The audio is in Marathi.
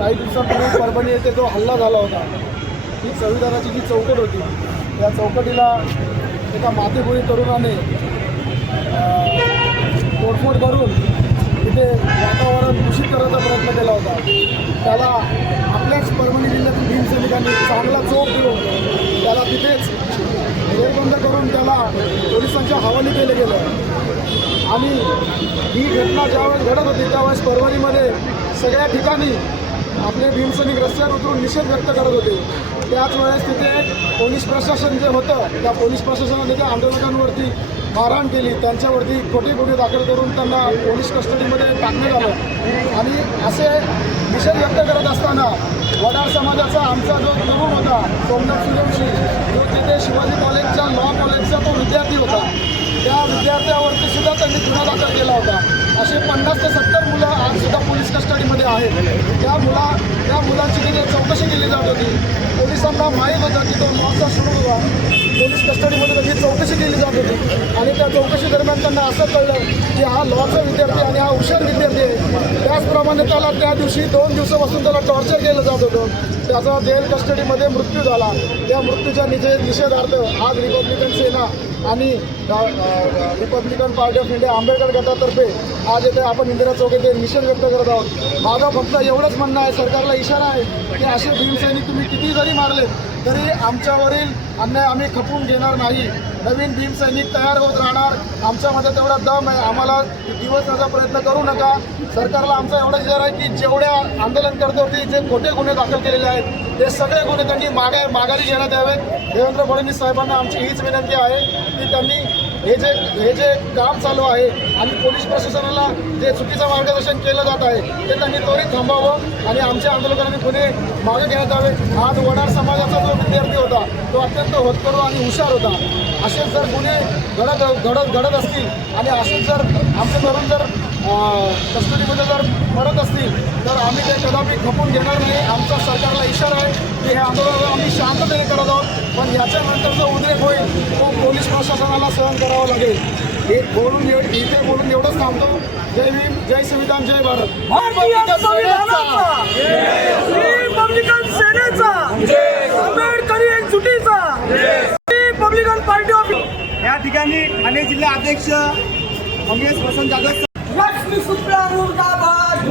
काही दिवसांपूर्वी परभणी येथे जो हल्ला झाला होता ही संविधानाची जी चौकट होती त्या चौकटीला एका मातेभोळी तरुणाने तोडफोड करून तिथे वातावरण दूषित करण्याचा प्रयत्न केला होता. त्याला आपल्याच परभणी जिल्ह्यातील भीम सैनिकांनी चांगला चोप देऊन त्याला तिथेच निर्बंध करून त्याला पोलिसांच्या हवाली केलं गेलं. आणि ही घटना ज्यावेळेस घडत होती त्यावेळेस परभणीमध्ये सगळ्या ठिकाणी आपले भीमसैनिक रस्त्यावर उतरून निषेध व्यक्त करत होते. त्याच वेळेस तिथे पोलीस प्रशासन जे होतं त्या पोलीस प्रशासनाने त्या आंदोलकांवरती मारहाण केली. त्यांच्यावरती खोटे गुन्हे दाखल करून त्यांना पोलीस कस्टडीमध्ये टाकण्यात आलं. आणि असे निषेध व्यक्त करत असताना वडार समाजाचा आमचा जो तरुण होता सोमनाथ सूर्यवंशी जो तिथे शिवाजी कॉलेजच्या लॉ कॉलेजचा तो विद्यार्थी होता त्या विद्यार्थ्यावरती सुद्धा त्यांनी गुन्हा दाखल केला होता. असे पन्नास ते सत्तर मुलं पोलीस आहे. आहेत त्या मुला त्या मुलांची तिथे चौकशी केली जात होती पोलिसांना माहीत होता की तो लॉचा सुरू होता. पोलीस कस्टडीमध्ये त्याची चौकशी केली जात होती. आणि त्या चौकशी दरम्यान त्यांना असं कळलं की हा लॉचा विद्यार्थी आणि हा हुशार विद्यार्थी आहे. त्याचप्रमाणे त्याला त्या दिवशी दोन दिवसापासून त्याला टॉर्चर केलं जात होतं. त्याचा जेल कस्टडीमध्ये मृत्यू झाला. त्या मृत्यूच्या निषे निषेधार्थ आज रिपब्लिकन सेना आणि republican party of India Ambedkar गटातर्फे आज येथे आपण इंदिरा चौक येथे निषेध व्यक्त करत आहोत. माझं फक्त एवढंच म्हणणं आहे सरकारला इशारा आहे की असे भीमसैनिक तुम्ही किती जरी मारले तरी आमच्यावरील अन्याय आम्ही खपवून घेणार नाही. नवीन भीमसैनिक तयार होत राहणार आमच्यामध्ये तेवढा दम आहे. आम्हाला दिवसचा प्रयत्न करू नका. सरकारला आमचा एवढा विचार आहे की जेवढ्या आंदोलनकर्त्यावरती जे खोटे गुन्हे दाखल केलेले आहेत ते सगळे गुन्हे त्यांनी मागा माघारी घेण्यात यावेत. देवेंद्र फडणवीस साहेबांना आमची हीच विनंती आहे की त्यांनी हे जे हे जे काम चालू आहे आणि पोलीस प्रशासनाला जे चुकीचं मार्गदर्शन केलं जात आहे ते त्यांनी त्वरित थांबावं आणि आमच्या आंदोलकांनी पुणे मागे घेण्यात यावे. आज वडार समाजाचा जो विद्यार्थी होता तो अत्यंत होतकरू आणि हुशार होता. असेच जर गुन्हे घडत घडत घडत असतील आणि असेच जर आमचे तरुण जर कस्टडीमध्ये जर मरत असतील तर आम्ही ते कदापि खपून घेणार नाही. आमचा सरकारला इशारा आहे की हे आंदोलन आम्ही शांततेने करत आहोत. पण याच्यानंतर जो उद्रेक होईल तो प्रशासनाला सहन करावा लागेल. हे बोलून इथे बोलून एवढंच थांबतो. जय भीम जय संविधान जय भारत. रिपब्लिकन पार्टी ऑफ या ठिकाणी ठाणे जिल्हा अध्यक्ष काँग्रेस वसंत जाधव लक्ष्मी सुप्रा मुर्दाबाद.